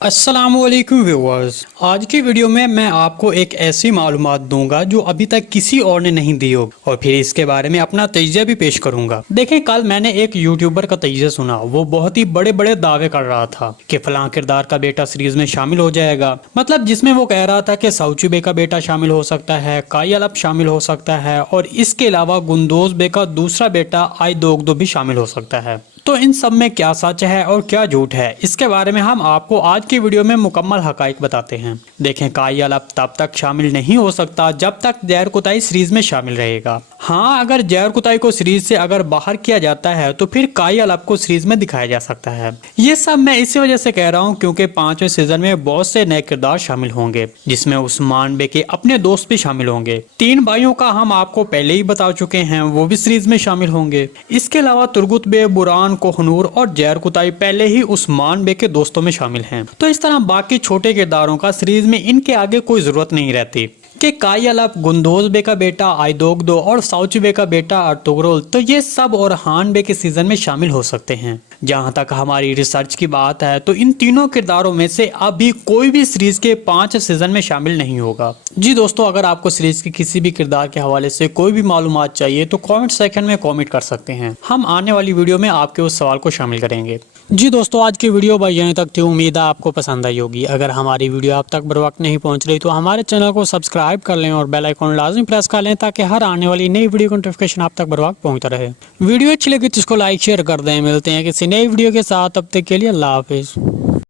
अस्सलामुअलैकुम व्यूअर्स, आज की वीडियो में मैं आपको एक ऐसी मालूमात दूंगा जो अभी तक किसी और ने नहीं दी हो और फिर इसके बारे में अपना तजिया भी पेश करूंगा। देखें, कल मैंने एक यूट्यूबर का तजिया सुना। वो बहुत ही बड़े बड़े दावे कर रहा था कि फलां किरदार का बेटा सीरीज में शामिल हो जाएगा। मतलब जिसमें वो कह रहा था कि साउची बे का बेटा शामिल हो सकता है, काई अलप शामिल हो सकता है और इसके अलावा गुंदोज बे का दूसरा बेटा आई दोगदो भी शामिल हो सकता है। तो इन सब में क्या सच है और क्या झूठ है, इसके बारे में हम आपको आज की वीडियो में मुकम्मल हकाइक बताते हैं। देखें, काई अलप तब तक शामिल नहीं हो सकता जब तक जहर कुताई सीरीज में शामिल रहेगा। हाँ, अगर जहर कुताई को सीरीज से अगर बाहर किया जाता है तो फिर काई अलप को सीरीज में दिखाया जा सकता है। ये सब मैं इसी वजह से कह रहा हूँ क्योंकि 5वें सीजन में बहुत से नए किरदार शामिल होंगे, जिसमें उस्मान बे के अपने दोस्त भी शामिल होंगे। 3 भाइयों का हम आपको पहले ही बता चुके हैं, वो भी सीरीज में शामिल होंगे। इसके अलावा तुर्गुत बे, बुरान, कोहनूर और जहर कुताई पहले ही उस्मान बे के दोस्तों में शामिल हैं। तो इस तरह बाकी छोटे किरदारों का सीरीज में इनके आगे कोई जरूरत नहीं रहती कि काई अलप, गुंदोज बे का बेटा आइदोगदो और साउची बे का बेटा अर्तुगरुल, तो ये सब और हान बे के सीजन में शामिल हो सकते हैं। जहां तक हमारी रिसर्च की बात है तो इन तीनों किरदारों में से अभी कोई भी सीरीज के 5 सीजन में शामिल नहीं होगा। जी दोस्तों, अगर आपको सीरीज के किसी भी किरदार के हवाले से कोई भी मालूमात चाहिए तो कमेंट सेक्शन में कमेंट कर सकते हैं। हम आने वाली वीडियो में आपके उस सवाल को शामिल करेंगे। जी दोस्तों, आज की वीडियो बस यहीं तक थी। उम्मीद है आपको पसंद आई होगी। अगर हमारी वीडियो आप तक बर वक्त नहीं पहुंच रही तो हमारे चैनल को सब्सक्राइब कर लें और बेल आइकॉन लाजमी प्रेस कर लें ताकि हर आने वाली नई वीडियो की नोटिफिकेशन आप तक बर वक्त पहुंचता रहे। वीडियो अच्छी लगी तो इसको लाइक शेयर कर दें। मिलते हैं किसी नई वीडियो के साथ, तब तक के लिए अल्लाह हाफिज़।